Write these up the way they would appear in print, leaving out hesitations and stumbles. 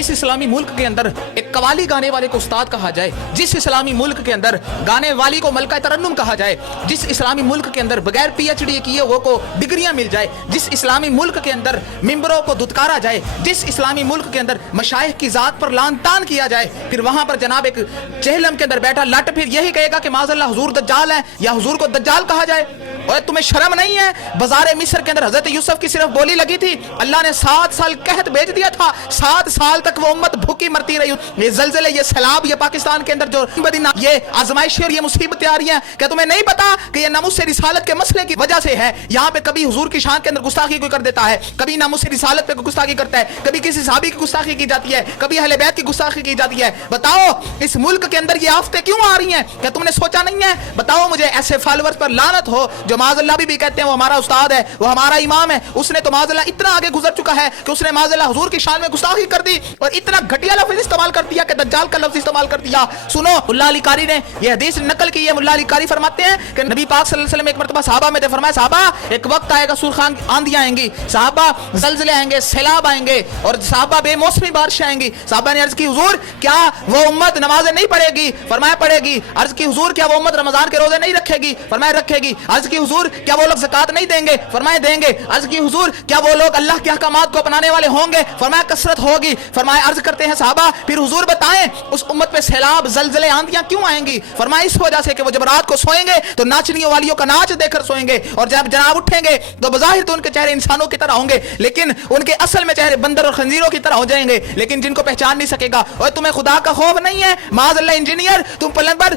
जिस इस्लामी मुल्क के अंदर एक कवाली गाने वाले को उस्ताद कहा जाए, जिस इस्लामी मुल्क के अंदर गाने वाली को मलका तरन्नुम कहा जाए, जिस इस्लामी मुल्क के अंदर बगैर पीएचडी किए वो को डिग्रियां मिल जाए, जिस इस्लामी मुल्क के अंदर मिंबरों को दुत्कारा जाए, जिस इस्लामी मुल्क के अंदर मशाइख की जात पर लान तान किया जाए, फिर वहां पर जनाब एक चहलम के अंदर बैठा लट फिर यही कहेगा कि माज़अल्लाह हुजूर दज्जाल है या हुजूर को दज्जाल कहा जाए। और तुम्हें शर्म नहीं है? बाजार मिस्र के अंदर हजरत यूसुफ की सिर्फ बोली लगी थी, अल्लाह ने 7 साल कहत भेज दिया था, 7 साल तक वो उम्मत भूखी मरती रही। ये जलजले, ये सैलाब, ये पाकिस्तान के अंदर जो मदीना ये आजमाइशें और ये मुसीबतें आ रही हैं, क्या तुम्हें नहीं पता कि ये नामुस रिसालत के मसले की वजह से है? यहाँ पे कभी हुजूर की शान के अंदर गुस्ताखी कोई कर देता है, कभी नामुस रिसालत पे गुस्ताखी करता है, कभी किसी सहाबी की गुस्ताखी की जाती है, कभी अहले बैत की गुस्ताखी की जाती है। बताओ इस मुल्क के अंदर ये आफतें क्यों आ रही हैं? क्या तुमने सोचा नहीं है? बताओ मुझे। ऐसे फॉलोअर्स पर लानत हो जो माज़अल्लाह भी कहते हैं वो हमारा उस्ताद है, वो हमारा इमाम है, उसने तो माज़अल्लाह इतना आगे गुजर चुका है कि उसने माज़अल्लाह हुजूर की शान में गुस्ताखी कर दी और इतना घटिया लफ्ज़ इस्तेमाल कर दिया कि दज्जाल का लफ्ज़ इस्तेमाल कर दिया। सुनो, मुल्ला अली कारी ने ये हदीस नकल की है। मुल्ला अली कारी फरमाते हैं कि नबी पाक सल्लल्लाहु अलैहि वसल्लम एक मर्तबा सहाबा में फरमाया, सहाबा एक वक्त आएगा सुरखान आंधियां आएंगी, सहाबा जलजले आएंगे, सैलाब आएंगे और सहाबा बेमौसमी बारिश आएंगी। सहाबा ने अर्ज की, हुजूर क्या वो उम्मत नमाजें नहीं पढ़ेगी? फरमाया पढ़ेगी। अर्ज की, हुजूर क्या वो उम्मत रमजान के रोजे नहीं रखेगी? फरमाया रखेगी। अर्ज की, हुजूर क्या वो लोग ज़कात नहीं देंगे? फरमाया देंगे। अर्ज की, हुजूर क्या वो लोग अल्लाह के अहकामात को अपनाने वाले होंगे? फरमाया कसरत होगी। फरमाया अर्ज करते हैं सहाबा, फिर हुजूर बताएं उस उम्मत पे सैलाब जलजले आंधियां क्यों आएंगी? फरमाया इस वजह से कि वो जब रात को सोएंगे तो नाचनियों वालियों का नाच देखकर सोएंगे और जब जनाब उठेंगे तो बज़ाहिर तो उनके चेहरे इंसानों की तरह होंगे लेकिन उनके असल में चेहरे बंदर और खंजीरों की तरह हो जाएंगे, लेकिन जिनको पहचान नहीं सकेगा। और तुम्हें खुदा का खौफ नहीं है? माज़अल्लाह इंजीनियर, तुम प्लम्बर,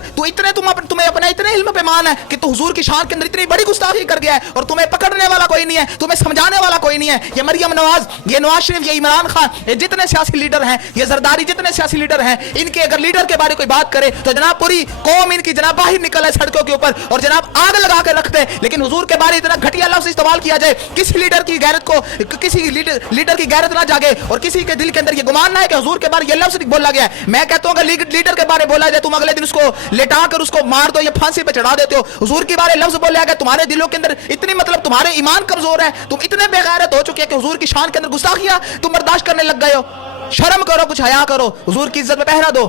तुम्हें अपना इतने इल्म पे मान है कि तू हुजूर की शान के अंदर इतनी बड़ी गुस्ताखी कर गया है और तुम्हें पकड़ने वाला कोई नहीं है, तुम्हें समझाने वाला कोई नहीं है। ये मरियम नवाज, ये नवाज शरीफ, ये इमरान खान, ये जितने सियासी लीडर हैं, ये जरदारी जितने सियासी लीडर हैं, इनके अगर लीडर के बारे कोई बात करे तो जनाब पूरी कौम इनकी जनाब बाहर निकल है सड़कों के ऊपर और जनाब आग लगा के रखते हैं। लेकिन हुजूर के बारे इतना घटिया लफ्ज़ इस्तेमाल किया जाए, किसी लीडर की गैरत को, किसी लीडर की गैरत ना जागे और किसी के दिल के अंदर ये गुमान ना है कि हुजूर के बारे ये लफ्ज़ बोला गया है। मैं कहता हूं अगर लीडर के बारे बोला जाए तुम अगले दिन उसको लेटा कर उसको मार दो या फांसी पे चढ़ा देते हो। हुजूर के बारे लफ्ज़ बोला गया, तुम्हारे दिलों के अंदर इतनी मतलब तुम्हारे ईमान कमजोर है, तुम इतने बेगैरत हो चुके हैं कि हुजूर की शान के अंदर गुस्ताखियां तुम बर्दाश्त करने लग गए हो। शर्म करो, कुछ हया करो, हुजूर की इज्जत में पहरा दो।